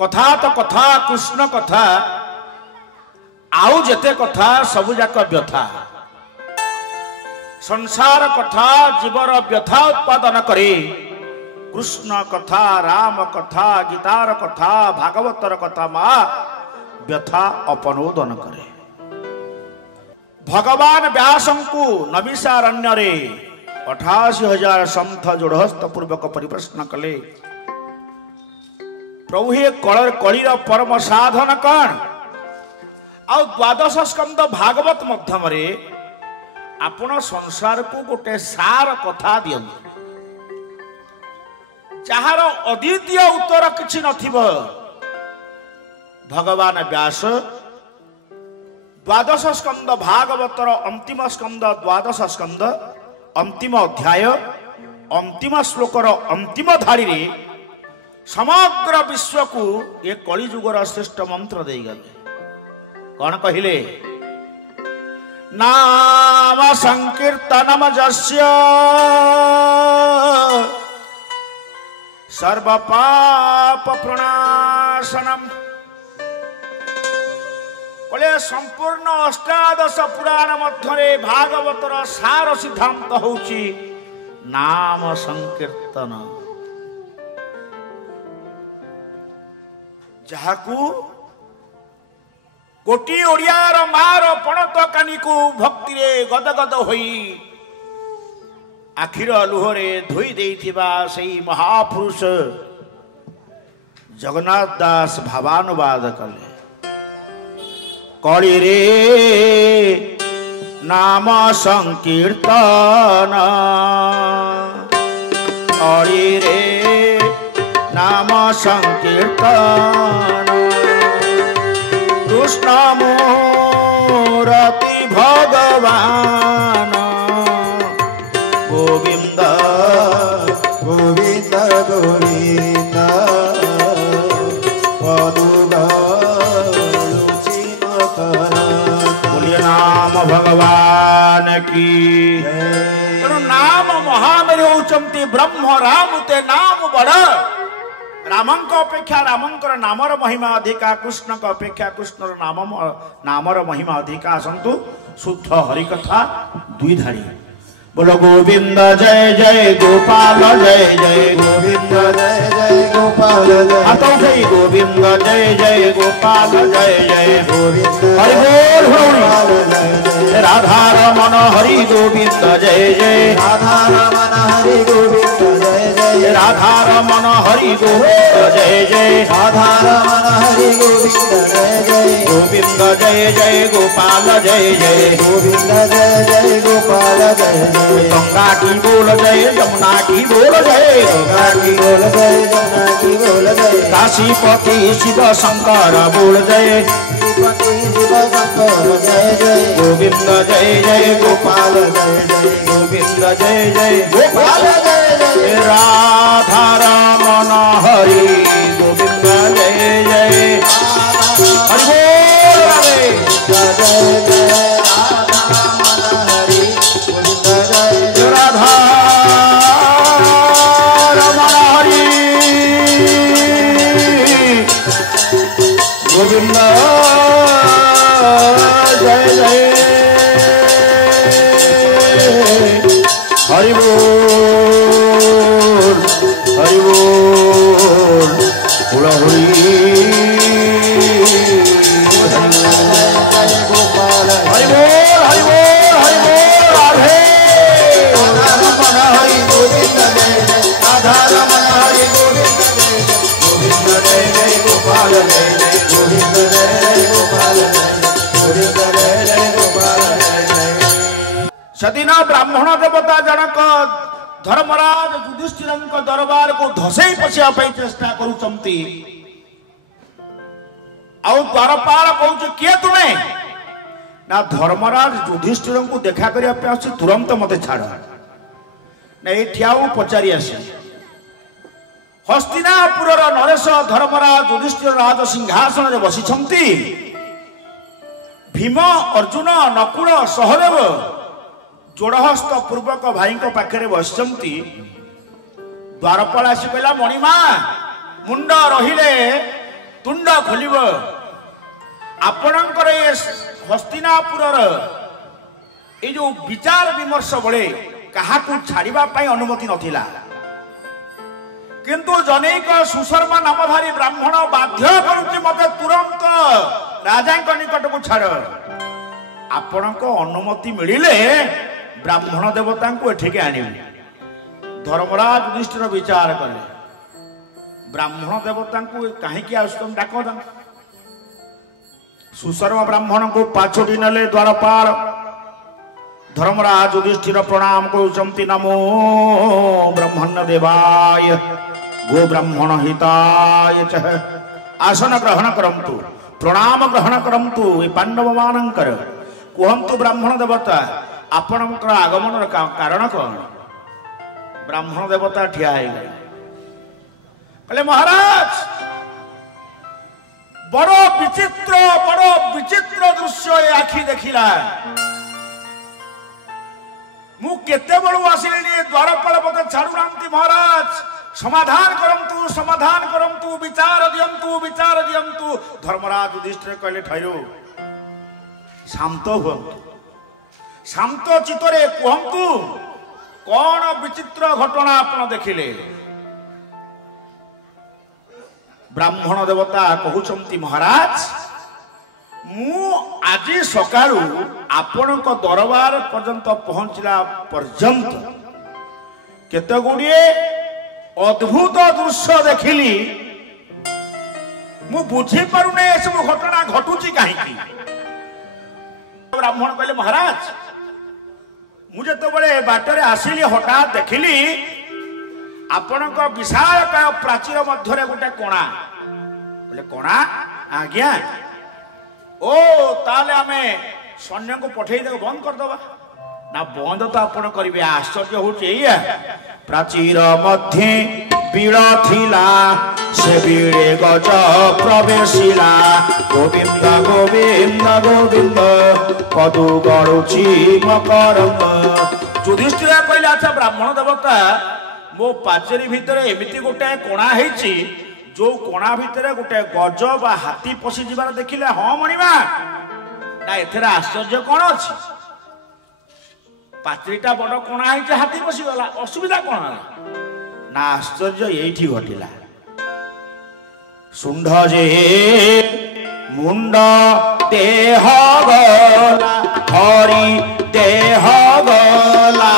कथा तो कथा कृष्ण कथा आउ जेते कथा सबु जाक व्यथा संसार कथा जीवर व्यथा उत्पादन करे कृष्ण कथा राम कथा गीतार कथा भागवतर कथा मा व्यथा अपनोदन करे। भगवान व्यासंकु नविशारण्य रे 88,000 संथ जोड़हस्त पूर्वक परिप्रश्न कले प्रभु हे कलीर परम साधन कौन आ 12 स्कंद भागवत मध्यम रे आपण संसार को गोटे सार कथा दियंतु जहार अद्वितीय उत्तर किछि नथिबो। भगवान व्यास 12 स्कंद भागवतर अंतिम स्कंद 12 स्कंद अंतिम अध्याय अंतिम श्लोकर अंतिम धाड़ी रे समग्र विश्व को ये कलिजुगर श्रेष्ठ मंत्र दे गले। कौन कहिले नाम संकीर्तनम जस्य सर्व पाप प्रणाशनम बोले संपूर्ण अष्टादश पुराण मध्य भागवतर सार सिद्धांत होची नाम संकीर्तन जहाकू कोटी ओडियार मार पणत कानी को भक्ति रे गदगद होई आखिर लुहरे धोई देइथिबा सेई महापुरुष जगन्नाथ दास भावानुवाद कले कली रे नाम संकीर्तन कली रे नाम संकीर्तन कृष्ण मूर्ति भगवान गोविंद गोविंद गोविंद बोलिए नाम भगवान की। तेणु नाम महामेरे होचंती ब्रह्म राम ते नाम बड़ रामंक अपेक्षा रामंकर नामर महिमा अधिका कृष्ण का अपेक्षा कृष्णर नामर महिमा अधिका आसंतु शुद्ध हरि कथा दुई धाड़ी बोलो गोविंद जय जय गोपाल जय जय गोविंद जय जय गोपाल जय हाथ उठाई गोविंद जय जय गोपाल जय जय गोविंद हरि बोल जय राधा रमन हरि गोविंद जय जय राधा रमन हरि गोविंद जय जय राधा रमन हरि गोविंद जय जय राधा रमन हरि गोविंद जय जय गोविंद जय जय गोपाल जय जय गोविंद जय जय गोपाल जय जय गंगा की बोल जय यमुना की बोल जय गंगा की बोल जय यमुना की बोल जय काशीपति शिव शंकर बोल जय शिव शंकर जय जय गोविंद जय जय गोपाल जय जय गोविंद जय जय गोपाल जय जय राधा रमन हरि गोविंद जय जय हरि बोल जय जय गोविंद जय जय हरि बोल हरि बोल बोला हरि गोपाल हरि बोल हरि बोल हरि बोल राधे रमन हरि गोविंद जय जय राधा रमन हरि गोविंद जय जय गोविंद जय जय गोपाल जय जय गोविंद जय जय गोपाल जय गोविंद जय जय गोपाल जय जय। सदिना ब्राह्मण देवता जनक धर्मराज युधिष्ठिर दरबार को धसई पशिया चेष्टा करुचंती आउ द्वारपाल कहूँ किए तुम्हें ना धर्मराज युधिष्ठिर को देखा करने तुरंत मत छाड़ ना ये ठिया पचारि आसे हस्तिनापुर नरेश धर्मराज युधिष्ठिर राज सिंहासन में बसी भीम अर्जुन नकुल सहदेव जोड़हस्त पूर्वक भाई पाखे बसती द्वारपाल आसी कहला मणिमा मुंड रहिले तुंड खोलिब आपणकर ये हस्तिनापुर ये जो विचार विमर्श बड़े क्या छाड़ा अनुमति नथिला किंतु जनैक सुशर्मा नामधारी ब्राह्मण बाध्य करुच्ची मते तुरंत राजा निकट को छाड़ आपण को अनुमति मिले ब्राह्मण देवता को एठिके आने धर्मराज युधिष्ठिर विचार कले ब्राह्मण देवता को कहीं आसुम डाक सुशर्मा ब्राह्मण को पाछोटी नले द्वारपाल धर्मराज युधिष्ठिर प्रणाम करुचंती नमो ब्रह्मण्य देवाय गो ब्राह्मण हिताय च आसन ग्रहण करंतु प्रणाम ग्रहण करंतु ए पांडव मानकर कहंतु ब्राह्मण देवता आपणकर आगमन कारण कौन ब्राह्मण देवता ठिया है कहले महाराज बड़ विचित्र दृश्य ए आखि देखिला मु केते बड़ू आसिले द्वारपाल मते छाड़ुनांती महाराज समाधान करंतु विचार दियंतु धर्मराज युधिष्ठिर कहले ठहरो शांत हुअंतु शांत चित्तरे कहंतु कौन विचित्र घटना आपण देखिले ब्राह्मण देवता कहउचंती महाराज मु आज सकाळू आपण को दरबार पर्यंत पहुंचला पर्यंत केते गुड़िए अद्भुत दृश्य देखिली मु बुझी पारुने सब घटना घटुची कहीं ब्राह्मण कहले महाराज मुझे तो बड़े बाटरे आसिली हठात देखिली आपण को विशाल प्राचीर मध्य गोटे कोणा बोले कोणा आज्ञा ओ ताले आमे सैन्य को पठे बंद करदबा ना बंद तो आपण करिवे आश्चर्य होचे प्राचीर मध्य बीड़ थिला से बीड़े गज प्रवेशिला गोविंद गोविंद गोविंद कदू गड़ुची मकरंद युधिष्ठिर कहले अच्छा ब्राह्मण देवता मो पाचेरी भितर एमिति गोटे कोणा हेची जो कोणा भितर गोटे गज बा हाथी पशि जीवार देखिले हाँ मणिमा ना एथेर आश्चर्य कौन अच्छी पाचेरीटा बड़ कोणा है हाथी पशि गला असुविधा कौन ना आश्चर्य यही घटिला सुंड जे मुंड देह गला हरि देह गला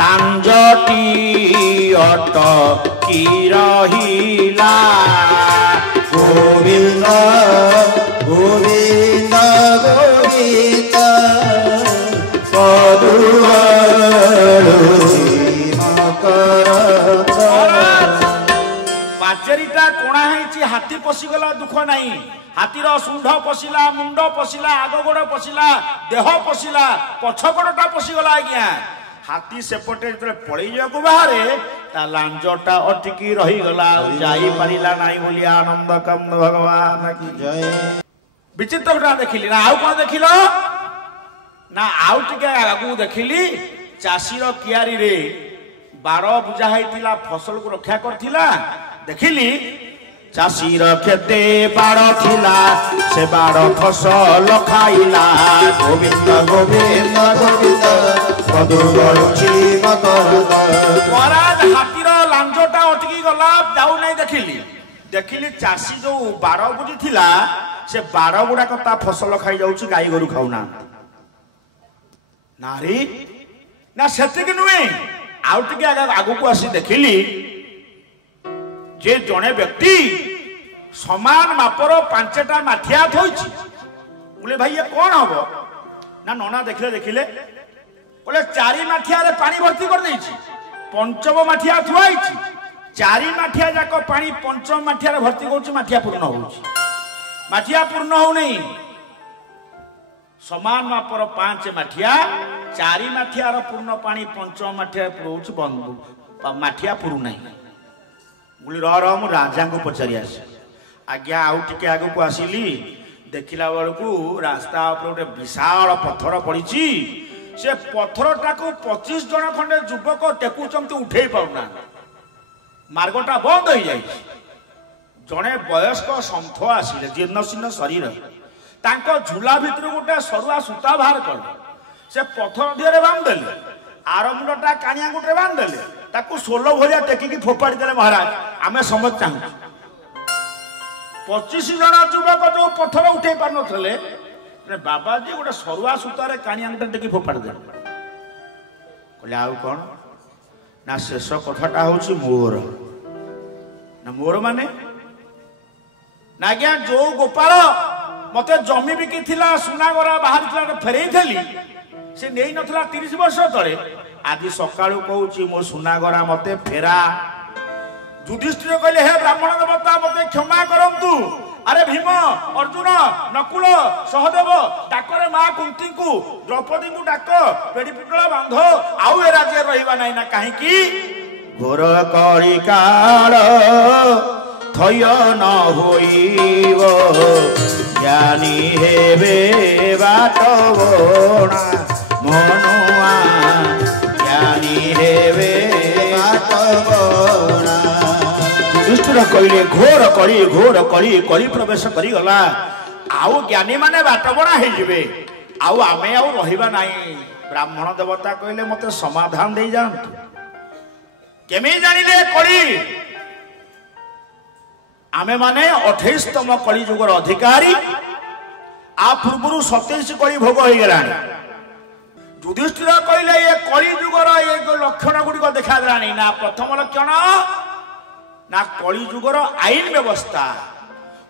लांजटी अट की रहिला गोविंद गोविंद गोविंद पाचेरीटा कोणा है हाथी पशिगला दुख नहीं हाथीर सुंढ पशिला मुंड पशिला आग गोड़ पशिला देह पशिला पछ गोड़टा पशिगला आज्ञा हाथी सेपटे जो पलि जाको बाहर ता लांजटा अटकी रही गला जाई परिला नाही बोली आनंद कंद भगवान की जय विचित्र घटना देखिली ना आउ कोन देखिलो ना आउ टिके आगु देखिली चासीर कियारी रे बाड़ बुझा हैतिला फसल को रक्षा करथिला देखिली चासीर खेते बाड़ थिला से बाड़ फसल खाइला गोविंद गोविंद गोविंद कदू गड़ुची मकरंद महाराज हाथीर लांजटा अटकी गला जाऊ नहीं देखिली चासी जो बाड़ बुझी थिला से बाड़ गुड़ाक ता फसल खाई जाउची गाई गोरु खाउना नारी ना सेतिक नुहे आउ टिके आगु को आसी देखिली जे जने व्यक्ति समान मापर पांचटा माठिया थोइछि बोले भाई ये कौन हम ना नना देखिले बोले चारि माठिया रे पानी भर्ती कर देछि पंचम माठिया थुआइछि चारि माठिया जाक पानी पंचम माठिया रे भर्ती करछि माठिया पूर्ण होछि माठिया पूर्ण हो नहीं समान मापर पांच माठिया चारि माठिया रो पूर्ण पानी पंचम माठिया पुरोछि बंद माठिया पूर्ण नहीं बोली रह मु राजा को पचारि आसी आज्ञा आउ टिके आगु को आसिली देखिला बेलू रास्ता गोटे विशाल पत्थर पड़ी से पत्थरटा को 25 जन खंडे युवक टेकुचंती उठे पाउना मार्गटा बंद हो जाए जड़े वयस्क सन्थ आसिले जीर्णशीर्ण शरीर तांको झूला भितर गोटे सरुआ सूता बाहर कर से पथर दिहरे बांधिदेले आर मुंडटा कानिया गोटे बांधिदेले ताकू सोलो भलिया टेकिकी फोपाड़ी देले महाराज आमे समझ चाहू 25 जन युवक जो पथर उठे पार नथले बाबाजी गोटे सरुआ सूतार कानिया गोटे टेकी फोपाड़ी देले कहले आउ कौन ना शेष कथाटा हूँ मोर ना मोर माने ना आज्ञा जो गोपाल मते जमी बिकी थिला सुनागरा बाहर फेरई थी से नहीं नथला 30 वर्ष तले आज सकाळू कहूची मो सुनागरा मते फेरा युधिष्ठिर कहले हे ब्राह्मण देवता मते क्षमा करंतु अरे भीम अर्जुन नकुल सहदेव डाकरे मां कुंती को द्रौपदी को डाक पेड़ी पिटला बांध आउ ए राज्य रहिबा नाही ना काहे की घोर कଳି काल थय न होइबो ज्ञानी हेबे बाट बणा मनुआ ज्ञानी हेबे बाट बणा युधिष्ठिर कहले घोर कଳି कଳି प्रवेश करी गला आउ ज्ञानी माने बाट बणा हे जिवे आउ आमे आउ रहिबा नाही ब्राह्मण देवता कहले मते समाधान दे जान केमे जानिले कଳି आमे माने 28तम कଳି युगर अधिकारी आ पूर्व 27 कଳି भोग हो गलानी युधिष्ठिर कहले ये कଳି युगर ये लक्षण गुडी को देखा गलानी ना प्रथम लक्षण ना कଳି युगर आईन व्यवस्था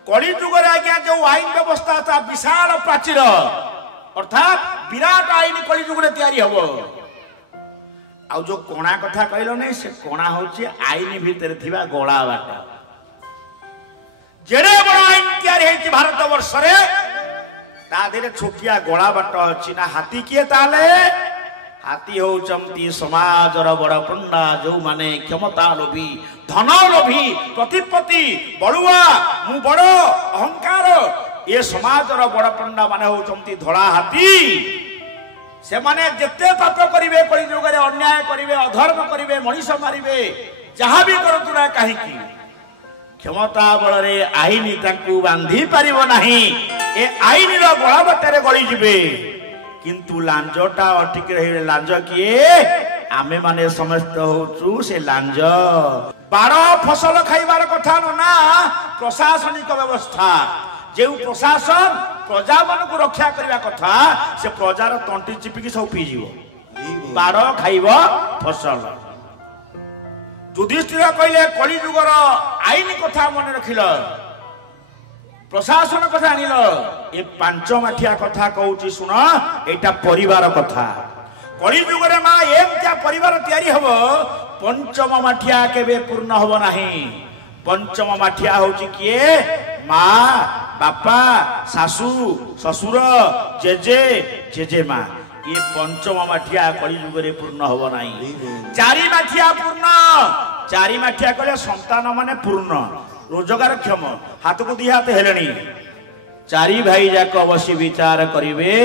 कଳି युगर आज्ञा जो आईन व्यवस्था था विशाल प्राचीर अर्थात विराट आईन कଳି युगर तैयारी हबो आ जो कोणा कथा कहलो नै से कोणा होची आईन भीतर थिबा गोळा बाट जेडे बड़ आईन तैयारी हेची भारत वर्ष रे ता देरे छोटिया गोळा बाट अछि ना हाथी किए ताले हाथी होचंती समाजर बड़ पंडा जो माने क्षमता लोभी धन लोभी प्रतिपत्ति बड़ुआ मु बड़ अहंकार ये समाजर बड़ पंडा माने होचंती धड़ा हाथी से माने जेते पाप करिवे कଳି युगरे अन्याय करिवे अधर्म करिवे मनीष मारिवे जहां भी करतु ना काहे की क्षमता बल रे आईन तांकु बांधी पारिबो नाही ए आईन रो गोळा बटरे गळी जिवे किंतु लांजटा अटिक रही लांज किए आमे माने समस्त होचु से लांज 12 फसल खाइबार कथा न ना प्रशासनिक व्यवस्था जे प्रशासन प्रजा मन को रक्षा करबा कथा से प्रजार तंटी चिपिकी सब पी जीवो 12 खाइबो फसल युधिष्ठिर कहले कଳି युगर आईन कथा मन रखिल प्रशासन कथा आनिल ए 5 माठिया कथा कहूची सुन एटा परिवार कथा कଳି युगरे मा एमत्या परिवार तयारी हबो पंचम माठिया केबे पूर्ण हबो नाही पंचम माठिया होची किए मा बापा सासू ससुर जेजे जेजे मा ये पंचम माठिया कଳି युगरे पूर्ण हबो नाही चारि माठिया पूर्ण चारि माठिया कहले संतान माने पूर्ण रोजगार क्षम हाथ को दी हाथ हेलनी चारि भाई जाक बसी विचार करिवे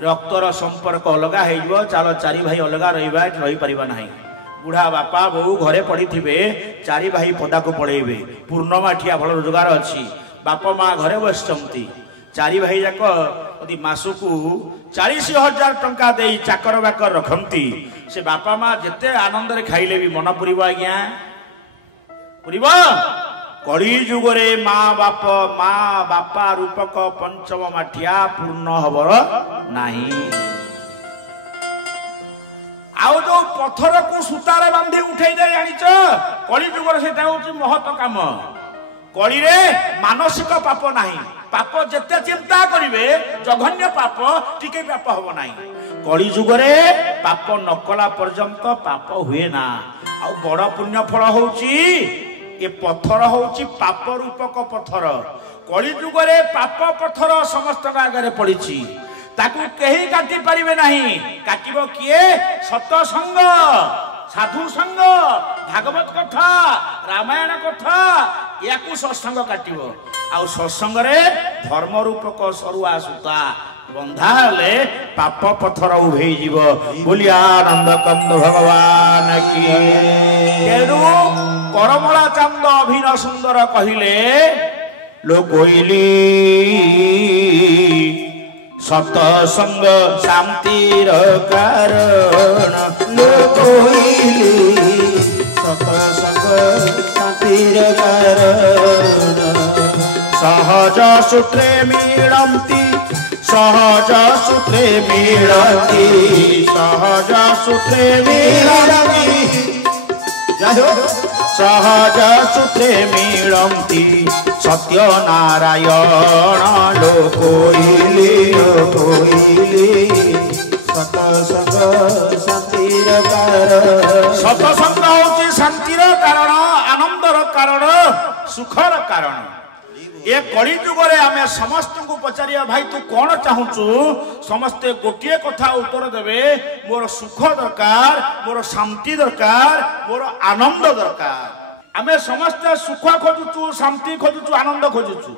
रक्तर संपर्क अलगा हेइबो चलो चारि भाई अलगा रहिबा रहि परिबा नाही बुढ़ा बापा बहु घरे पड़ी थे चारि भाई पदा को पड़ेबे पूर्ण माठिया भल रोजगार अच्छी बापा माँ घरे बसचंती चारि भाई जाक यदि मासकू 40,000 टंका दे चाकर बाकर रखती से बापा माँ जिते आनंद रे खाइले भी मन पुरिबो आज्ञा पुरिबो कଳି युगरे माँ बापा रूपक पंचम माठिया पूर्ण हबर नाही आउ जो पत्थर को सूतारे बांधी उठे दे जानिच कଳି युगर सेटा होची महत काम कଳି रे मानसिक पाप नाही पाप जेते चिंता करिवे जघन्य पाप टिके पाप हबो नाही कଳି युगरे पाप नकला पर्यंत पाप हुए ना आउ बड़ पुण्य फल होची ए पत्थर होची पाप रूपक पत्थर कଳି युगरे पाप पत्थर समस्त आगे पड़ीची ताकू कहीं काटी पारिबे नहीं काटिबो किए सत्संग साधु संग भागवत कथा रामायण कथा याकू सत्संग काटिबो आ सत्संग रे धर्म रूपक सरुआ सूता बंधा ले पाप पत्थर उभे जीव बोलिया आनंद कंद भगवान की तेरू କରମଳା ଚାନ୍ଦ ଅଭିନ ସୁନ୍ଦର କହିଲେ ଲୋ କୋଇଲି ସତସଙ୍ଗ ଶାନ୍ତିର କାରଣ ଲୋ କୋଇଲି ସତସଙ୍ଗ ଶାନ୍ତିର କାରଣ ସହଜ ସୂତ୍ରେ ମିଳନ୍ତି ସହଜ ସୂତ୍ରେ ମିଳନ୍ତି ସହଜ ସୂତ୍ରେ ମିଳନ୍ତି ସହଜ ସୂତ୍ରେ ମିଳନ୍ତି ସତ୍ୟ ନାରାୟଣ ଲୋ କୋଇଲି ସତସଙ୍ଗ ଶାନ୍ତିର କାରଣ ସତସଙ୍ଗ ହଉଛି ଶାନ୍ତିର କାରଣ ଆନନ୍ଦର କାରଣ ସୁଖର କାରଣ। ଏ କଳି ଯୁଗରେ ଆମେ ସମସ୍ତଙ୍କୁ ପଚାରିବା ଭାଇ ତୁ କଣ ଚାହୁଁଛୁ ସମସ୍ତେ ଗୋଟିଏ କଥା ଉତ୍ତର ଦେବେ ମୋର ସୁଖ ଦରକାର ମୋର ଶାନ୍ତି ଦରକାର ମୋର ଆନନ୍ଦ ଦରକାର। ଆମେ ସମସ୍ତେ ସୁଖ ଖୋଜୁଛୁ ଶାନ୍ତି ଖୋଜୁଛୁ ଆନନ୍ଦ ଖୋଜୁଛୁ।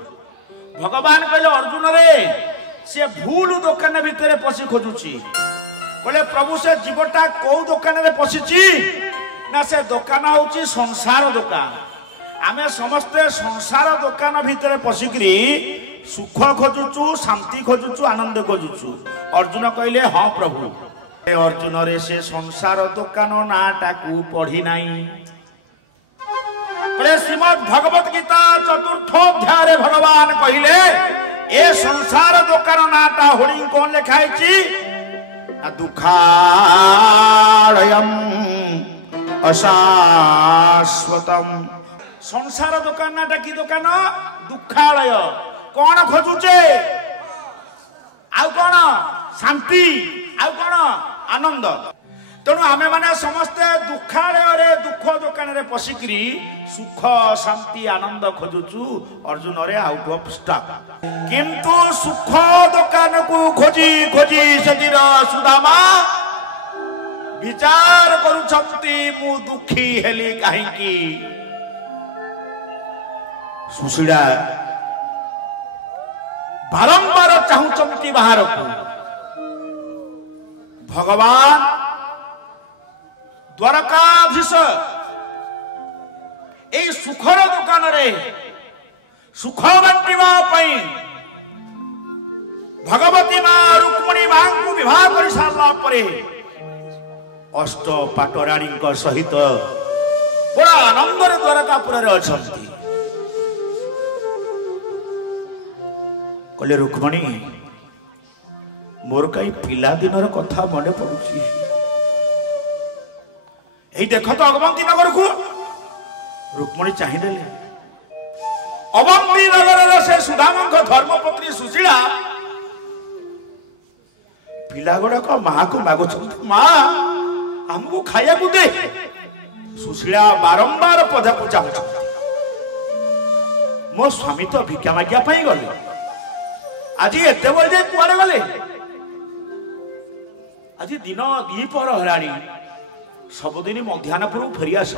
ଭଗବାନ କହିଲେ ଅର୍ଜୁନରେ ସେ ଭୁଲ ଦୋକାନ ଭିତରେ ପଶି ଖୋଜୁଛି। କହିଲେ ପ୍ରଭୁ ସେ ଜୀବଟା କୋଉ ଦୋକାନରେ ପଶିଛି ନା ସେ ଦୋକାନ ହଉଛି ସଂସାର ଦୋକାନ। ଆମେ ସମସ୍ତେ ସଂସାର ଦୋକାନ ଭିତରେ ପଶିକିରି ସୁଖ ଖୋଜୁଛୁ ଶାନ୍ତି ଖୋଜୁଛୁ ଆନନ୍ଦ ଖୋଜୁଛୁ। ଅର୍ଜୁନ କହିଲେ ହଁ ପ୍ରଭୁ। ଅର୍ଜୁନରେ ସେ ସଂସାର ଦୋକାନ ନାଁଟାକୁ ପଢି ନାହିଁ। ଶ୍ରୀମଦ୍ ଭଗବତ ଗୀତା ଚତୁର୍ଥ ଅଧ୍ୟାୟରେ ଭଗବାନ କହିଲେ ଏ ସଂସାର ଦୋକାନ ନାଁଟା ହୋର୍ଡିଂ କଣ ଲେଖା ହେଇଛି ଦୁଃଖାଳୟମ୍ ଅଶାଶ୍ୱତମ୍। ସଂସାର ଦୋକାନ ନାଟା କି ଦୋକାନ ଦୁଃଖାଳୟ। କଣ ଖୋଜୁଛେ ଆଉ କଣ ଶାନ୍ତି ଆଉ କଣ ଆନନ୍ଦ। ତେଣୁ ଆମେ ମାନେ ସମସ୍ତେ ଦୁଃଖାଳୟରେ ଦୁଃଖ ଦୋକାନରେ ପଶିକିରି ସୁଖ ଶାନ୍ତି ଆନନ୍ଦ ଖୋଜୁଛୁ। ଅର୍ଜୁନରେ ଆଉଟ ଅଫ ଷ୍ଟକ୍। କିନ୍ତୁ ସୁଖ ଦୋକାନକୁ ଖୋଜି ଖୋଜି ସେଦିନ ସୁଦାମା ବିଚାର କରୁଛନ୍ତି ମୁଁ ଦୁଃଖୀ ହେଲି କାହିଁକି। ସୁଶୀଳା ବାରମ୍ବାର ଚାହୁଁଛନ୍ତି ବାହାରକୁ। ଭଗବାନ ଦ୍ୱାରକାଧୀଶ ଏଇ ସୁଖର ଦୋକାନରେ ସୁଖ ବାଣ୍ଟିବା ପାଇଁ ଭଗବତୀ ମା ରୁକ୍ମିଣୀ ମାଙ୍କୁ ବିବାହ କରି ସାରିଲା ପରେ ଅଷ୍ଟ ପାଟରାଣୀଙ୍କ ସହିତ ବଡ଼ ଆନନ୍ଦରେ ଦ୍ୱାରକାପୁରରେ ଅଛନ୍ତି। କହିଲେ ରୁକ୍ମିଣୀ ମୋର କାହିଁ ପିଲାଦିନର କଥା ମନେ ପଡୁଛି। ଏଇ ଦେଖ ତ ଅବନ୍ତୀ ନଗରକୁ। ରୁକ୍ମିଣୀ ଚାହିଁଦେଲେ ଅବନ୍ତୀ ନଗରର ସେ ସୁଦାମଙ୍କ ଧର୍ମପତ୍ନୀ ସୁଶୀଳା ପିଲା ଗୁଡାକ ମାକୁ ମାଗୁଛନ୍ତି ମା ଆମକୁ ଖାଇବାକୁ ଦେ। ସୁଶୀଳା ବାରମ୍ବାର ପଦାକୁ ଚାହୁଁଛନ୍ତି। ମୋ ସ୍ୱାମୀ ତ ଭିକ୍ଷା ମାଗିବା ପାଇଁ ଗଲେ ଆଜି ଏତେବେଳେ ଯାଇ କୁଆଡେ ଗଲେ। ଆଜି ଦିନ ଦ୍ୱିପହର ହେଲାଣି ସବୁଦିନ ମଧ୍ୟାହ୍ନ ପୂର୍ବରୁ ଫେରି ଆସ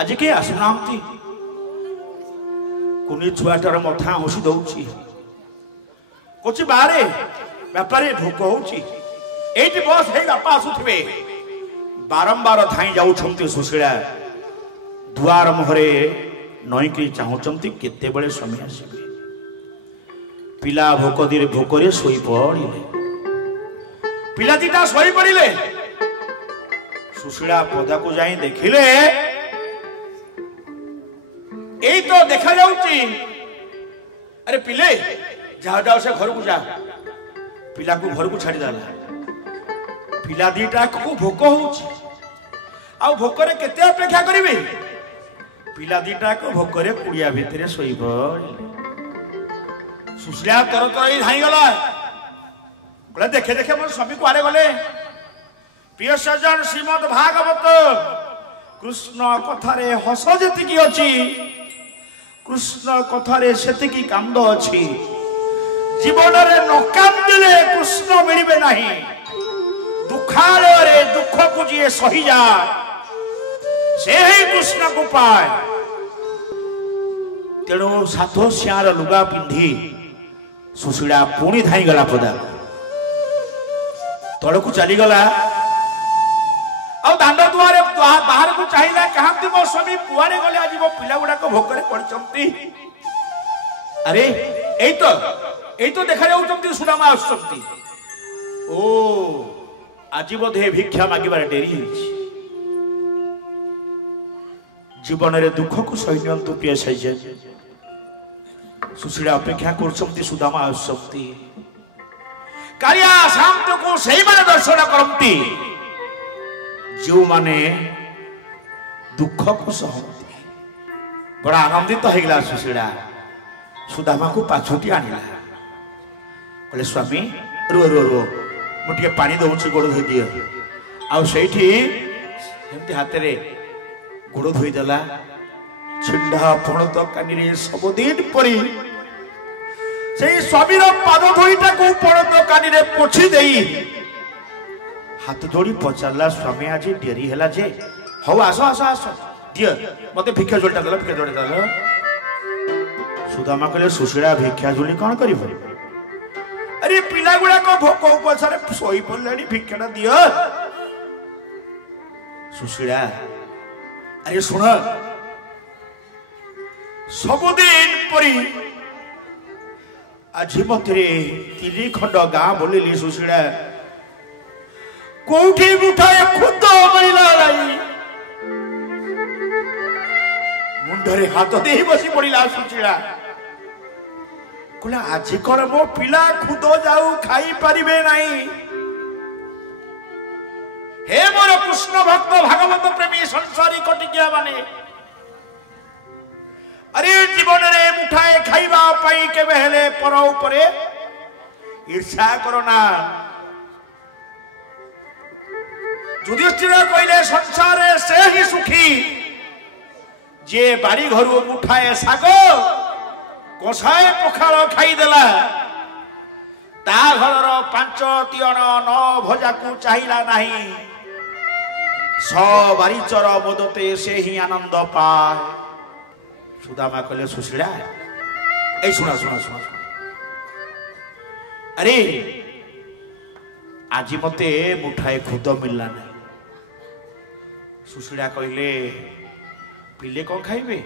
ଆଜି କେହି ଆସୁନାହାନ୍ତି। କୁନି ଛୁଆଟାର ମଥା ହସି ଦଉଛି କହୁଛି ବାହାରେ ବେପାରୀ ଭୋକ ହଉଛି ଏଇଠି ବସ ହେଇ ବାପା ଆସୁଥିବେ। ବାରମ୍ବାର ଧାଇଁ ଯାଉଛନ୍ତି ସୁଶୀଳା। ଦୁଆର ମୁହଁରେ ନଇକି ଚାହୁଁଛନ୍ତି କେତେବେଳେ ସ୍ୱାମୀ ଆସିବେ। ପିଲା ଭୋକରେ ଶୋଇ ପଡ଼ିଲେ। ପିଲା ଦିଟା ଶୋଇ ପଡ଼ିଲେ। ସୁଶୀଳା ପଦାକୁ ଯାଇ ଦେଖିଲେ ଏଇ ତ ଦେଖାଯାଉଛି। ଆରେ ପିଲେ ଯାଅ ଯାଅ ସେ ଘରକୁ ଯା। ପିଲାକୁ ଘରକୁ ଛାଡ଼ିଦେଲା। ପିଲା ଦିଟାକୁ ଭୋକ ହଉଛି ଆଉ ଭୋକରେ କେତେ ଅପେକ୍ଷା କରିବେ। ପିଲା ଦିଟାକୁ ଭୋକରେ କୁଡ଼ିଆ ଭିତରେ ଶୋଇ ପଡ଼ିଲେ। ସୁଶୀଳା ତର ତର ଧାଇଁଗଲା। କହିଲା ଦେଖେ ଦେଖେ ମୋ ସ୍ୱାମୀ କୁଆଡେ ଗଲେ। ପ୍ରିୟ ସଜ୍ଜନ ଶ୍ରୀମଦ୍ ଭାଗବତ କୃଷ୍ଣ କଥାରେ ହସ ଯେତିକି ଅଛି କୃଷ୍ଣ କଥାରେ ସେତିକି କାନ୍ଦ ଅଛି। ଜୀବନରେ ନ କାନ୍ଦିଲେ କୃଷ୍ଣ ମିଳିବେ ନାହିଁ। ଦୁଃଖାଳୟରେ ଦୁଃଖକୁ ଯିଏ ସହିଯାଏ ସେ ହିଁ କୃଷ୍ଣକୁ ପାଏ। ତେଣୁ ସାଧୁ ସିଆର ଲୁଗା ପିନ୍ଧି ସୁଶୀଳା ପୁଣି ଧାଇଁଗଲା ପଦାକୁ। ତଳକୁ ଚାଲିଗଲା ଆଉ ଦାଣ୍ଡ ଦୁଆରେ ବାହାରକୁ चाहिला कहती मो स्वामी कुआरे गले आज मो पिला गुडा को भोकरे पड़चंती अरे एई तो देखा जाउचंती सुदामा आसुचंती ओ आज बोधे भिक्षा मागिबार डेरी हिची जीवन रे दुख को सैन्यंतु प्रिय सैजे सुशीला अपेक्षा करचंती सुदामा आसुचंती कालिया शांत को सही माने दर्शन करंती जो माने दुख को सहमती बड़ा आनंदित हो गला सुशीला सुदामा को पाछोटी आनिला बोले स्वामी रो रो रो मुटिके पानी दउछि गोड़ धोई दियो आ सेठी सेमती हाथ रे गोड़ धोई देला छिंडा फणत कानी रे सब दिन परी से स्वामी रो पाद धोईटा को फणत कानी रे पोछि देई हाथ जोड़ी पचारला स्वामी आज डेरी हैला जे हौ आसो आसो आसो दियो मते भिक्षा जोड़ता दला भिक्षा जोड़ता दला सुदामा कहले सुशीला भिक्षा जोड़ी कोन करिवो अरे पिला गुडा को भोक उपसरे सोई पड़लानी भिक्षाटा दियो सुशीला अरे सुन सबुदिन परी आज मते 3 खंड गां बोलिली सुशीला कोठी उठाए खुद मिला नहीं मुंडरे हाथ दे बसी पड़िला सुशीला कहला आज कर मो पिला खुद जाऊ खाई परिबे नहीं हे मोर कृष्ण भक्त भागवत प्रेमी संसारी कटिकिया माने अरे जीवन रे मुठाए खाइबा पाई के बहले पर ऊपरे ईर्ष्या करो ना युधिष्ठिर कहले संसार से ही सुखी जे बारी घर मुठाए साग कषाए पखाल खाईदेला ता घर 5 तियन 9 भजा को चाहिला नहीं बारी चर मोदते से ही आनंद पाए सुदामा कहले सुशीला ए सुना सुना सुना अरे आज मते मुठाए खुद मिलला नहीं सुशीला कहले पिले कौन खाइबे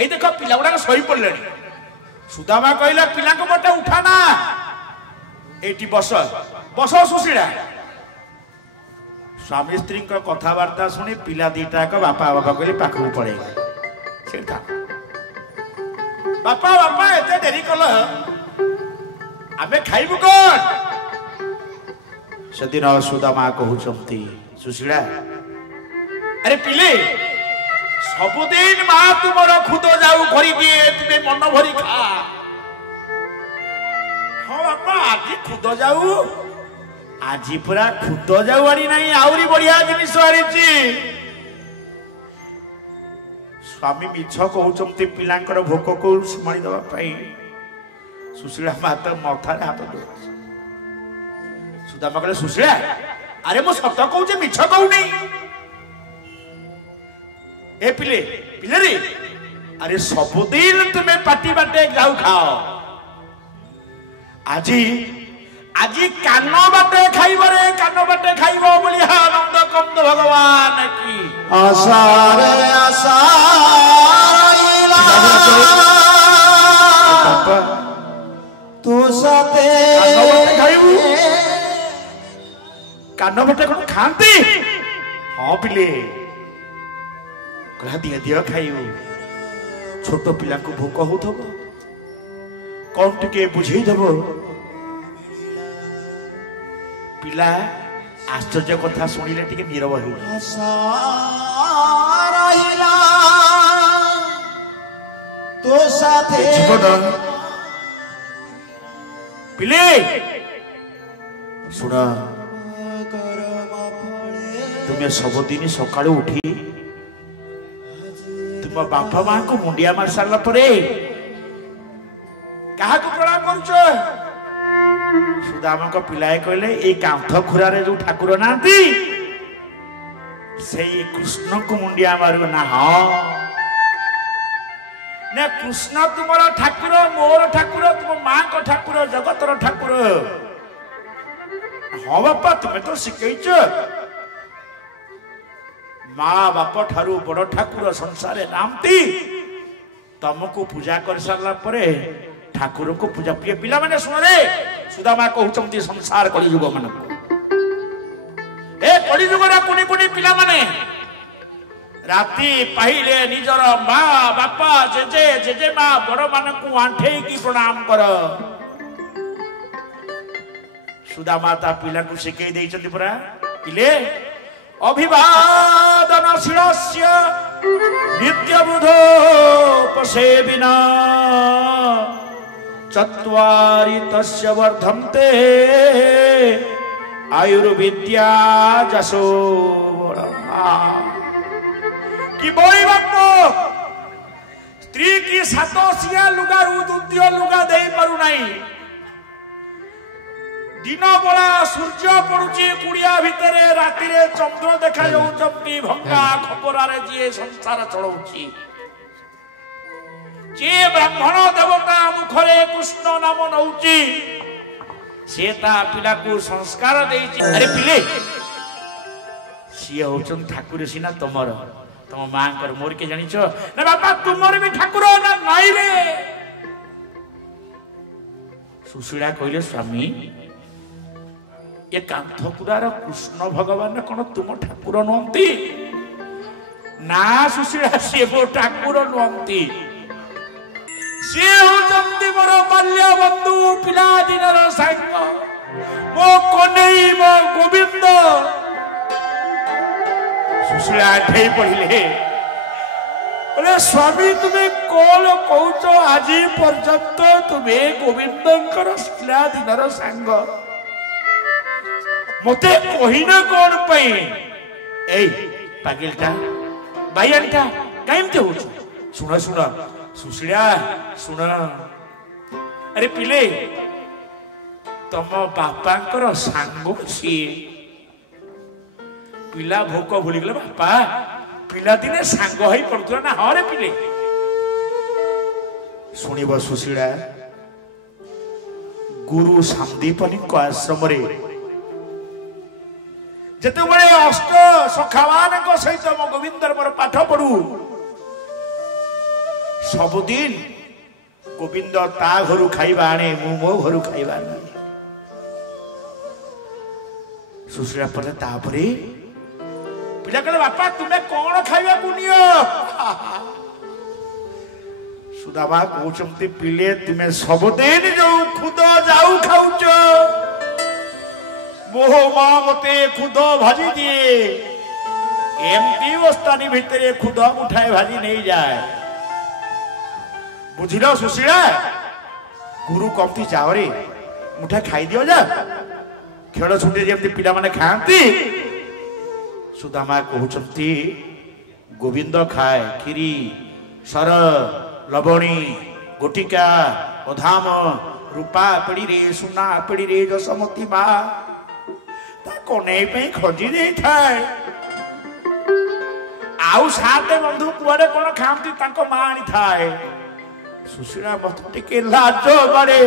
ए देखो पिला गुडा सही पड़ले सुदामा कहले पिला को मटे उठाना एटी बस बस सुशीला स्वामी स्त्री को कथावार्ता सुनी पिला दीटा को बापा बापा कहले पाखु पड़ेगा सेठा बापा बापा एते देरी कल आमे खाइबु कोन सेदिन सुदामा कहउचंती सुशीला अरे पिले सबुदिन मा तुमर खुद जाऊ करी दिए तुमे मन भरी खा हाँ बापा आज खुद जाऊ आज पूरा खुद जाऊ आनी नहीं आउरी बढ़िया जिनिस आनीची स्वामी मिछ कहउचंती पिलांकर भोक को समाणी दवा पाई सुशीला माता मथारे हाथ दे सुदामा कहले सुशीला अरे मो सत कहउचे मिछ कहू नहीं ए पिले पिले रे अरे सबुदिन तुम्हें पाटी बाटे जाऊ खाओ आजी आजी कानो बाटे खाइबो रे कानो बाटे खाइबो बोली आनंद कंद भगवान की आसारे आसा रहिला तू साथे कानो बाटे खाइबू कानो बाटे कोन खांती हां पिले कहा दिया दिया खाइबू छोट पिला को भोक होथबो कौन टिके बुझेई देबो पिला आश्चर्य कथा सुनिले टिके नीरव हो रहिला तो साथे जीवन पिले सुना तुम्हें सबुदिन सकाळु उठी तुम बापा मां को मुंडिया मार सारला परे कहा को प्रणाम करूछो सुदामा को पिलाए कहले ए कांथ खुरारे जो ठाकुर नांती से कृष्ण को मुंडिया मारू ना हाँ ने कृष्ण तुमर ठाकुर मोर ठाकुर तुम मां को ठाकुर जगतर ठाकुर हाँ बापा तुम्हें तो शिखैछ माँ बाप ठारू बड़ ठाकुर संसार नामती तुमको पूजा कर सारा पर ठाकुर को पूजा प्रिय पिला माने सुन रे सुदामा कहउचंती संसार कली युग मन ए कली युग रा कोनी कोनी पिला माने राती पाहिले निजर माँ बापा जेजे जेजे माँ बड़ मान को आंठे की प्रणाम कर सुदामा ता पिला को शिखे देइचंती परा पिले अभिवादनशीलस्य नित्यबुधोपसेविना चत्वारि तस्य वर्धन्ते आयुर्विद्या जसो कि बोई बापो स्त्री की सातोसिया लुगा रुद्य लुगा देई पारु नाही दिन बड़ा सूर्य पड़ुची कुड़िया भितर राति चंद्र देखा जाऊँगी भंगा खबरारे जी संसार चलाउची जे ब्राह्मण देवता मुखरे कृष्ण नाम नौची से ता पिला को संस्कार देइची अरे पिले सी होचन ठाकुर सिना तमर तुम मां कर मोर के जानिछ ना बापा तुमर भी ठाकुर ना नाई रे सुशीला कहले स्वामी ये कांथपुरार कृष्ण भगवान कौन तुम ठाकुर नुहति ना सुशीला सी मो ठाकुर नुहति सी होचंती मोर बाल्य बंधु पिला दिनर सांग मो कन्हई मो गोविंद सुशीला ठेई पड़िले बोले स्वामी तुम्हें कौन कहूच आज पर्यंत तुम्हें गोविंदंकर पिला दिनर सांग मते कहिना कौन पई ए पागिलटा बायनटा काइमते हो सुन सुन सुशीला सुन अरे पिले तम बापांकर सांग सी पिला भोक भूली गले बापा पिला दिने सांग होई पड़ुतला ना हरे पिले सुनिब सुशीला गुरु सांदीपनी को आश्रम रे जते बड़े अष्ट सखावान को सहित मो गोविंदर मोर पाठ पढ़ू सबुदिन गोविंद ता घरु खाइबा आने मु मो घरु खाइबा आने सुशीला परे तापरे पिला कहले बापा तुमे कोन खाइबा कुनियो सुदामा कहउचंती पिले तुमे सबुदिन जो खुद जाऊ खाउचो मोह माँ मते खुद भाजी दिए एमती बस्तानी भितरे खुद उठाए भाजी नहीं जाए बुझिल सुशीला गुरु कमती जाओ रे मुठा खाई दियो जा खेल छुट्टी जमती पिला माने खाती सुदामा कहउचंती गोविंद खाए खीरी सर लवणी गोटिका बधाम रूपा पेड़ी रे सुना पेड़ी रे जसमती माँ कोने पे खोजी दे थाए आउ साथे बंधु कुआडे कोन खामती तांको मां आनी थाए सुशीला मत टिके लाज बारे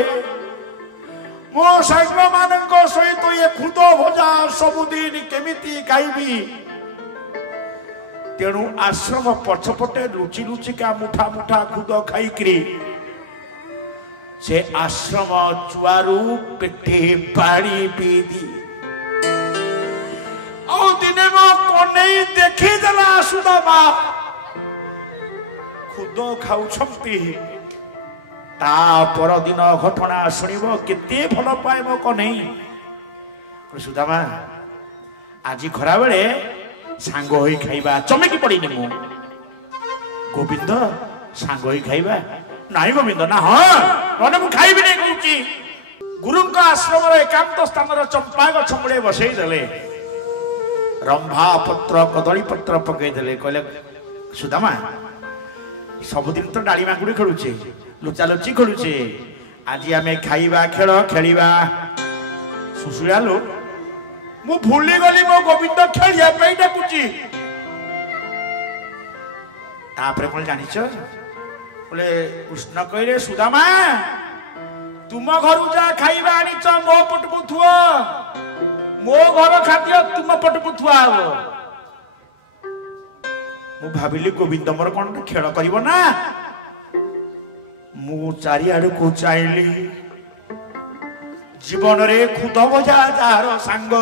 मो साइक्लो माननको सहित ये खुद भोजा सबुदिन केमिति खाइबी तेणु आश्रम पछपटे लुचि लुचि का मुठा मुठा खुद खाइकरी से आश्रम चुआरू पेटे पानी पी दी दिने मो कन्हई देखी देला सुदामा खुद खाउछंती ता पर दिन घटना सुनिबो केते भल पाए मो कन्हई सुदामा आज खरा बेले सांग होई खाइबा चमकी पड़िनी मु गोविंद सांग होई खाइबा नाई गोविंद ना हां मने मु खाइबी नै कहूची गुरुंका आश्रम रे एकांत स्थान रे चंपा गछ मुळे बसई देले रंभा पत्र कदली पत्र पकई देले कहले सुदामा सबुदिन तो डाली माकुड़ी खेलुचे लुचा लुची खेलुचे आज आमे खाइबा खेल खेलिबा सुशीला लो मु भूली गली मो गोविंद खेलिया पे डाकुची तापरे कोन जानिछ बोले कृष्ण कहले सुदामा तुम घर जा खाइबा आनिछ मो पटकु थुआ मो घर खाद्य तुम पटकु थुआ हो मु भाविली गोविंद मोर कौन खेल कर ना मु चारिआड़ को चाहली जीवन रे खुद भजा जार सांग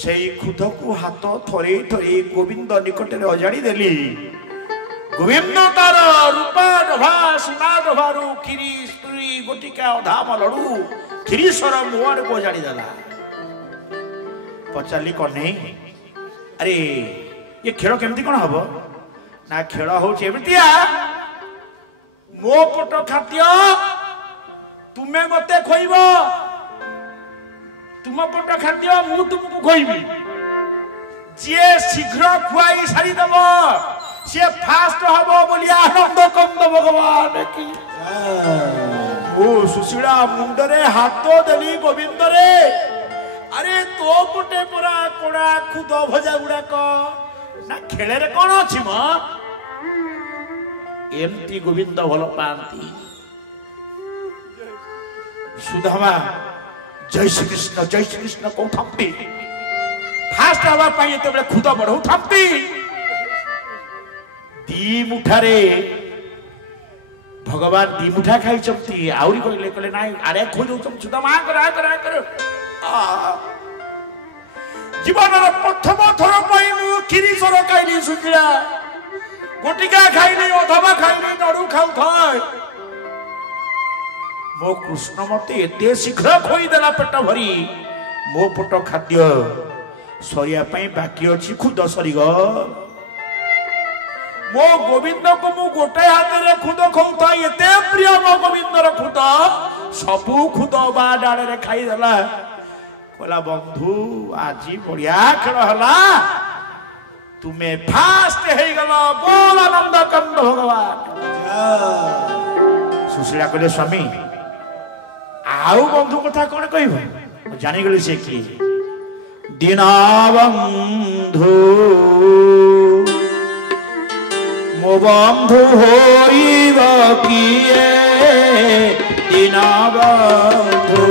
से खुद को हाथ थरे थरे गोविंद निकट में अजाड़ी देली गोविंद तार रूपा डभा सुना डभारू खीरी स्त्री गोटिका अधाम लड़ू खीरी स्वर मुआड़ को अजाड़ी देला पचारि कन्हई अरे ये खेल केमती कौन हम ना खेल हूँ मो पट खाद्य तुम्हें मत खोब तुम पट खाद्य मु तुमको खोबी जी शीघ्र खुआई सारीदेव सी फास्ट हम बोली आनंद कंद भगवान की ओ सुशीला मुंडरे हाथ देली गोविंद रे अरे तो पटे परा कोड़ा खुद भजा गुड़ाक ना खेल कौन अच्छी म एमती गोविंद भल पाती सुदामा जय श्री कृष्ण कौ थपी फास्ट हवा ये खुद बढ़ऊ थपी दी मुठारे भगवान दी मुठा खाई आहरी कहले कहले ना आड़े खोई दौ सुदामा कर जीवन प्रथम थर खीरी सर खाइली सुखिला गोटिका खाइली अधमा खाइली नड़ू खाऊ मो कृष्ण मत एत शीघ्र खोईदेला पेट भरी मो पट खाद्य सरिया बाकी अच्छी खुद सरीग मो गोविंद को मु गोटे हाथ में खुद खाऊता एत प्रिय मो गोविंदर खुद सबू खुद बा डाड़े खाईदेला कहला बंधु आज बढ़िया खेल है तुम्हें फास्ट हो गल बोल आनंद कंद भगवान सुशीला कहले स्वामी आउ बंधु कथा कौन कह जानीगली से कि दीनबंधु मो बंधु होइब किए दीनबंधु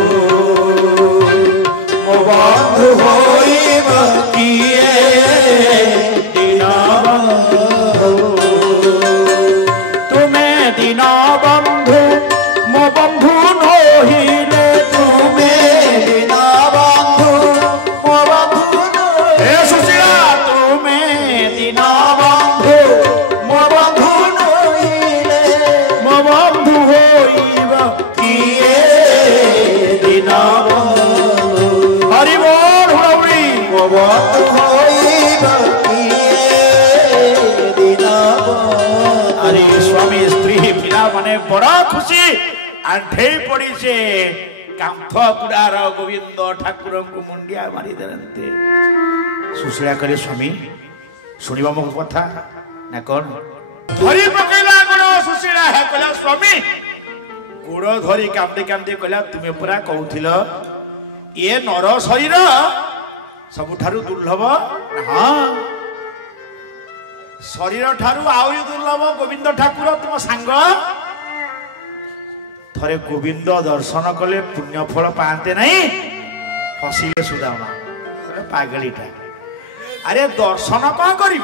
मो बंधु होइब किए दीनबंधु तुम्हें दीनबंधु मो बंधु नोहिले तुम्हें दीनबंधु मो बंधु हे सुशीला तुम्हें दीनबंधु मो बंधु नोहिले मो बंधु होइब किए दीनबंधु हरि बोल हुड़ौड़ी मो बंधु होइब किए दीनबंधु अरे स्वामी स्त्री पिला माने बड़ा खुशी आंठे पड़ी से कांफ कुड़ार गोविंद ठाकुर को मुंडिया मारी देते सुशीला करे स्वामी शुणव मो कथा ना कौन धरी पकेला गोड़ सुशीला है कहला स्वामी गोड़ धरी कांदे कांदे कहला तुम्हें पूरा कहूथिल ये नर शरीर सबुठारु दुर्लभ हाँ शरीर ठारू आउरी दुर्लभ गोविंद ठाकुर तुम सांग थरे गोविंद दर्शन कले पुण्य फल पाते नहीं हसिले सुदामा पागलीटा अरे दर्शन कौन करी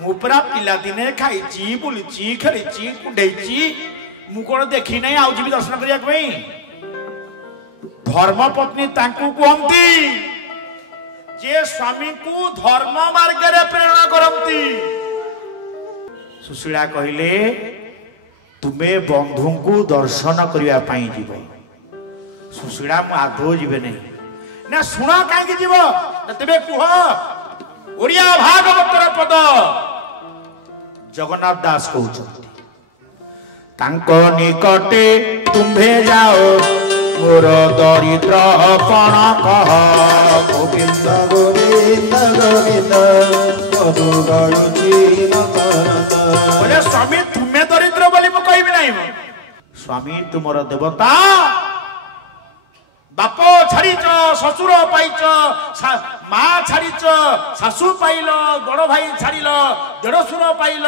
मुरा पिला दिने खाई बुली खेली कुंडेची मु कौन देखी नहीं आउजी दर्शन करने धर्मपत्नी तांकू कहती जे स्वामी को धर्म मार्ग प्रेरणा करती सुशीला कहले तुम्हें बंधु को दर्शन करने जीव सुशीला मु आदौ जीवे नहीं ना शुण कहीं जीव तेरे कुह ओडिया भागवतर पद जगन्नाथ दास कहते निकटे तुम्हे जाओ मोर दरिद्र पण कह गोविंद गोविंद गोविंद मधु गणुची बोले स्वामी तुम्हें दरिद्र बोली मु कहबी नहीं स्वामी तुमर देवता बाप छाड़ीच ससुर पाइच माँ छाड़ीच शाशु पाइल बड़ भाई छाड़िल देढ़सुर पाइल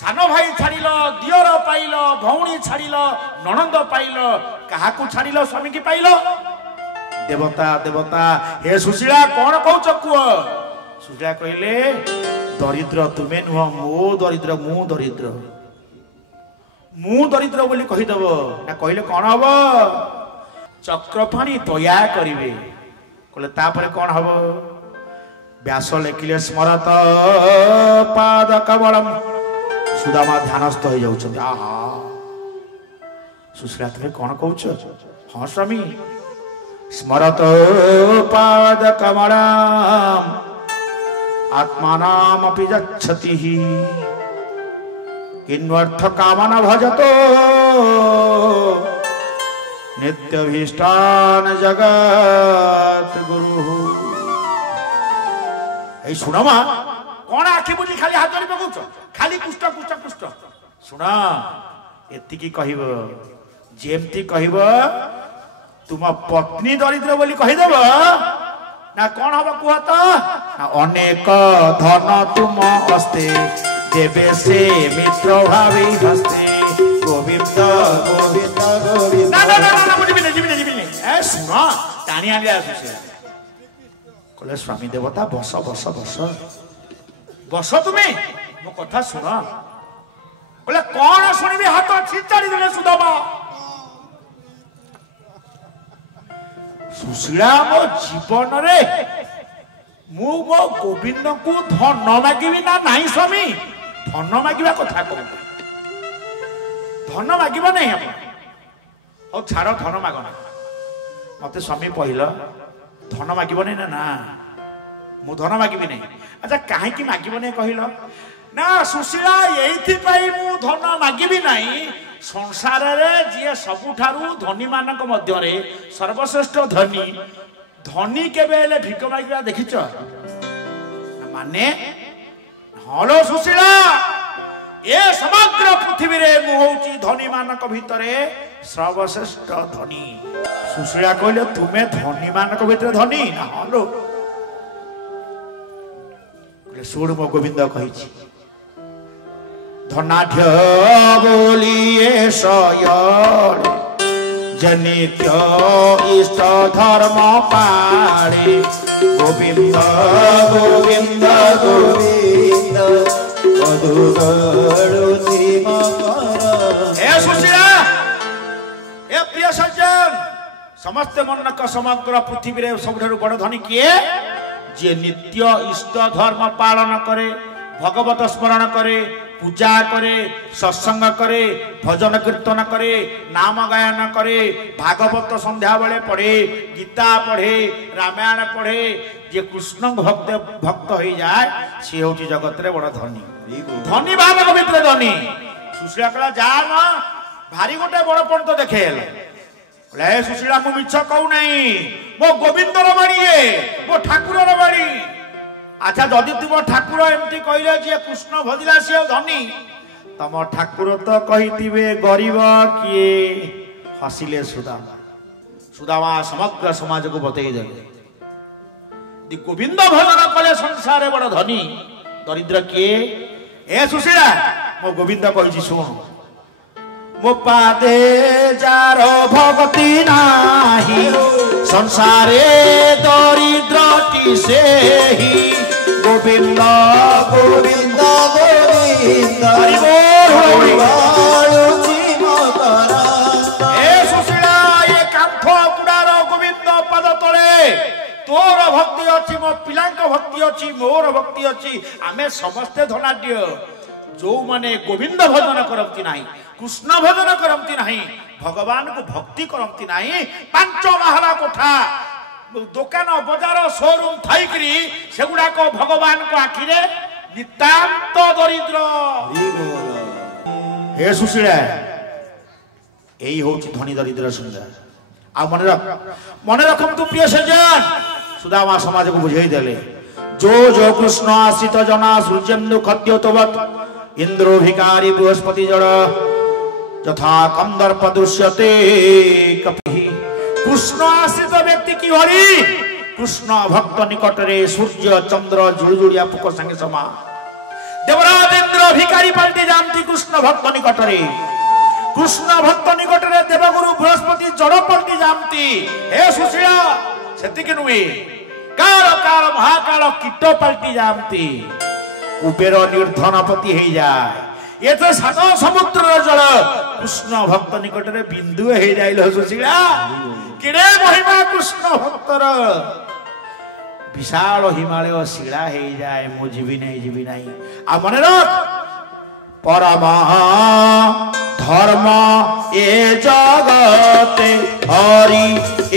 सान भाई छाड़िल दियर पाइल भौणी छाड़िल नणंद पाइल क्या छाड़िल स्वामी की पाइल देवता देवता हे सुशीला कौन कौच कुह सुशीला कहले दरिद्र तुमे नुह मो दरिद्र मु दरिद्र बोली कहीदेव ना कहले कौन हम चक्रपाणी दया करिवे कहले तापर कौन हम व्यास लेखिले स्मरत पाद कमलम सुदामा ध्यानस्थ हो जाउछन आहा सुशीला तुम कौन कहूच हाँ स्वामी स्मरत पाद कमलम आत्मानाम अपि गच्छति किन्वर्थ कामना भजतो नित्यभीष्टान जगत गुरु ए सुनमा कौन आखि बुझी खाली हाथ धरी पकाउछ खाली कुष्ट कुष्ट कुष्ट सुना एतिकी कहब जेमती कहब तुम पत्नी दरिद्र बोली कहीदेव ना कौन हम कुह तो अनेक धन तुम हस्ते देवे से मित्र भावी हस्ते गोविंद गोविंद गोविंद ना ना ना ना बुझिबिनी ए सुना टाणी आगे आसुछे कहले स्वामी देवता बस बस बस बस तुम्हें मो कथा सुन कहले कौन शुणिबी हाथ छिचाड़ी देले सुदामा सुशीला मो जीवन रे मु मो गोविंद को धन मागिबी ना नहीं स्वामी धन मागिबा कथा कहू धन मागिबा नहीं हम और छाड़ धन मागना मते स्वामी पहिला धन मागिब नहीं ना मु धन मागिबी नहीं अच्छा कहीं मागिब नहीं कहल ना सुशीला ये मु धन मागिबी नहीं संसार रे जी सबुठारु धनी मानक मध्य रे सर्वश्रेष्ठ धनी धनी केबे भिक मागिबा देखिछ माने हलो सुशीला ए समग्र पृथ्वी रे मु होची धनी मानक भितरे सर्वश्रेष्ठ धनी सुशीला कहले तुमे धनी मानक भितरे धनी ना हलो सुण मो गोविंद कहिछि धनाढ्य बोलिए शयन जनित्य इष्ट धर्म पाड़े गोविंद गोविंद गोविंद हे सुशीला हे प्रिय सज्जन समस्त मनक समग्र पृथ्वी रे सबठारु बड़ धनी किए जे नित्य इष्ट धर्म पालन करे भगवत स्मरण करे पूजा करे सत्संग करे भजन कीर्तन करे नाम गायन करे भागवत संध्या बेले पढ़े गीता पढ़े रामायण पढ़े जे कृष्ण भक्त हो जाए सी हूँ जगत रे बड़ धनी धनी भाव भितर धनी सुशीला कहला जा ना भारी गोटे बड़ पंत देखे सुशीला मु मिछ कहू नहीं मो गोविंदर बाड़ी मो ठाकुर बाड़ी अच्छा जदि तुम ठाकुर एमती कहले जे कृष्ण भजिला सी धनी तम ठाकुर तो कहिथिबे गरीब किए हसिले सुदामा सुदामा समग्र समाज को बतई देले गोविंद भजन कले संसार बड़ धनी दरिद्र किए ए सुशीला मो गोविंद कहिछि सुन मो पादे जार भगति नाही संसारे दरिद्रटी से ही गोविंद गोविंद गोविंद सुशीला ये कांथ कुड़ार गोविंद पद तले तोर भक्ति अच्छी मो पिला भक्ति अच्छी मोर भक्ति अच्छी आमे समस्ते धनाढ्य जो माने गोविंद भजन करती नहीं कृष्ण भजन करती नहीं भगवान को भक्ति करती नहीं पांच महारा कोठा दुकान बजार शोरूम थाईकरी सेगुड़ा को भगवान को आखिरे नितांत दरिद्र हे सुशीला यही होची धनी दरिद्र सुंदर आ मन रखम तू प्रिय सज्जन सुदामा समाज को बुझाई देले जो जो कृष्ण आश्रित जना सूर्येन्दु खद्योतवत् इंद्रो भिकारी बृहस्पति जड़ यथा कंदर्प दृश्यते कपिः कृष्ण आश्रित व्यक्ति की हरि कृष्ण भक्त निकट रे सूर्य चंद्र जुड़जुड़िया पुक संगे समा देवराज इंद्र भिकारी पलटी जानती कृष्ण भक्त निकट रे कृष्ण भक्त निकट रे देवगुरु बृहस्पति जड़ पलटी जानती हे सुशीला सेतिक नुहे काल काल महाकाल कीट पलटी जानती কুবের নির্ধনপতি হয়ে যায় এতে সাত সমুদ্র জল কৃষ্ণ ভক্ত নিকটরে বিন্দু হয়ে যাইল সুশীলা কিরে মহিমা কৃষ্ণ ভক্তর বিশাল হিমালয় শিলা হয়ে যায় মু যাবি নাই আর মনে রাখ পরম ধর্ম এ জগতে হরি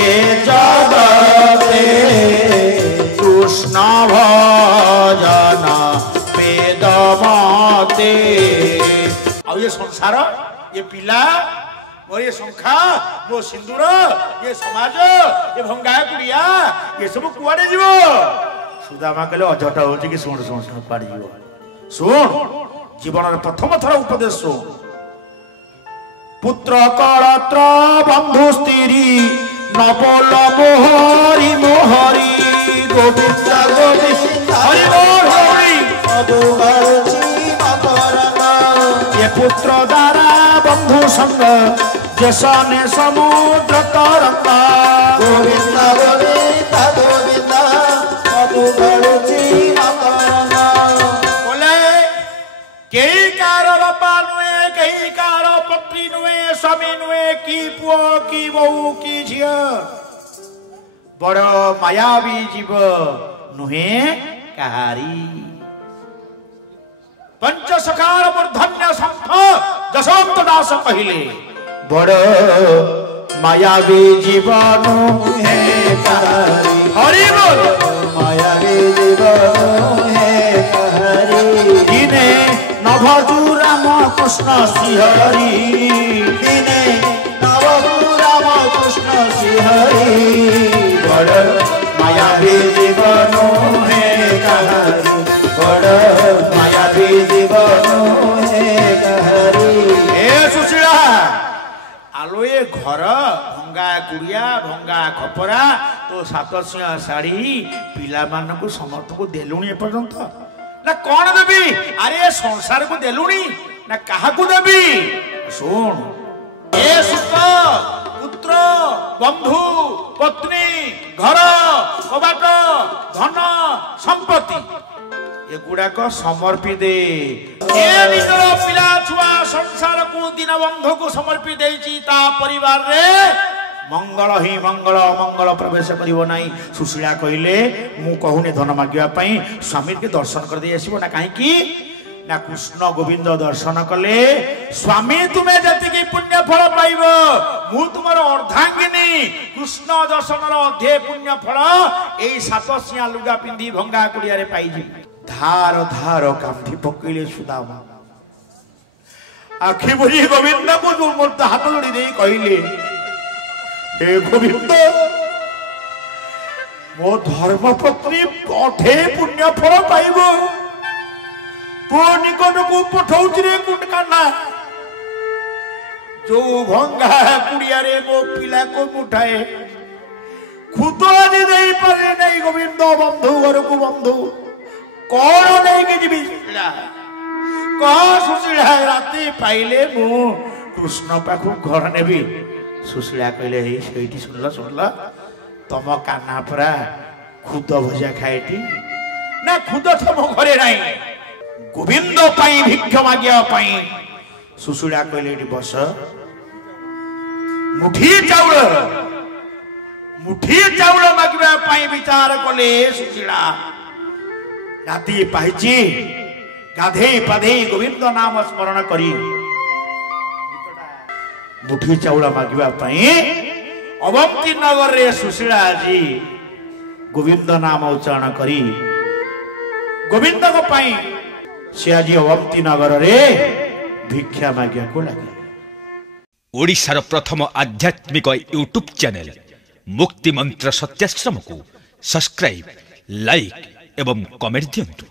এ জগতে কৃষ্ণ ভজন বেদমতে ଆଉ ଏ ସଂସାର ଏ ପିଲା ମୋର ଏ ଶଙ୍ଖା ମୋ ସିନ୍ଦୁର ଏ ସମାଜ ଏ ଭଙ୍ଗା କୁଡ଼ିଆ ଏସବୁ କୁଆଡେ ଯିବ ସୁଦାମା କହିଲେ ଅଝଟ ହଉଛି କି ଶୁଣ ଶୁଣ ଶୁଣ କୁଆଡେ ଯିବ ଶୁଣ ଜୀବନର ପ୍ରଥମ ଥର ଉପଦେଶ ଶୁଣ ପୁତ୍ର କଳତ୍ର ବନ୍ଧୁ ସ୍ତ୍ରୀ ନବଲ ମୋହରି ମୋହରି ଗୋବିନ୍ଦ ଗୋବିନ୍ଦ ହରି ବୋଲ ହରି ये पुत्र द्वारा बंधु संग जैसने समुद्र तरंग गोविंद गोविंद गोविंद बोले कई कार बापा नुए कई कार पत्नी नुए स्वामी नुए की पुओ की बहू की झिया बड़ मायावी जीव नुहे कहारी पंचसकार मूर्धन्य संथ दशोक्त दास कहले बड़ मायावी जीवन है कहारी हरि बोल मायावी जीवन है कहारी दिने नभजु राम कृष्ण श्रीहरि दिने नवजु राम कृष्ण श्रीहरि बड़ मायावी जीवन है कहारी बड़ मायावी जीवन है कहारी ए सुशीला आलो ए घर भंगा कुड़िया भंगा खपरा तो सातसिया शाढ़ी पिला मानकु समस्त को देलुणी एपर्यंत ना कौन देवी अरे संसार को देलुणी ना कहा को देवी सुन ए सुख पुत्र बंधु पत्नी घर कबाट धन संपत्ति एगुड़ाक समर्पी दे निजर पिला छुआ संसार को दिन बंधु को समर्पी देची ता परिवार रे मंगल ही मंगल मंगल प्रवेश करिवो नाही सुशीला कहिले मु कहूनी धन मागिया पई स्वामी के दर्शन कर दे आसीबो ना काहे की ना कृष्ण गोविंद दर्शन कले स्वामी तुम्हें जति की पुण्य फल पाइबो मु तुमर अर्धांगिनी कृष्ण दर्शन रो अधे पुण्य फल एई सातसिया लुगा पिंदी भंगा कुड़िया रे पाई जी धार धार कांठी पकईले सुदामा आखि बुझी गोविंद को जो मूर्त हाथ जोड़ी दे कहले हे गोविंद मो धर्म पत्नी अठे पुण्य फल पाइब पु निकट को पठाउछि रे कुंडकाना जो भंगा कुड़िया रे मो पिला को मुठाए खुद आदि दे पारे नहीं गोविंद बंधु घर को बंधु कौन नहीं कि जीवी सुशीला कह सुशीला राति पाइले मु कृष्ण पाखु घर नेबी सुशीला कहले हे सेठी सुनला तम काना परा खुद भजा खाएटी ना खुद तम घरे नाही गोविंद पाई भिक्ष मागिया पाई सुशीला कहले एटी बस मुठी चाउल मागिबा पाई विचार कले सुशीला राति पाइची गाधे पाधे गोविंद नाम स्मरण करी मुठी चाउल मागिबा पाई अवंती नगर रे सुशीला जी गोविंद नाम उच्चारण करी गोविंद को पाई से आज अवंती नगर रे भिक्षा मागिया को लगे ओडिशार प्रथम आध्यात्मिक यूट्यूब चैनल मुक्ति मंत्र सत्याश्रम को सब्सक्राइब लाइक एवं कमेंट दियंतु।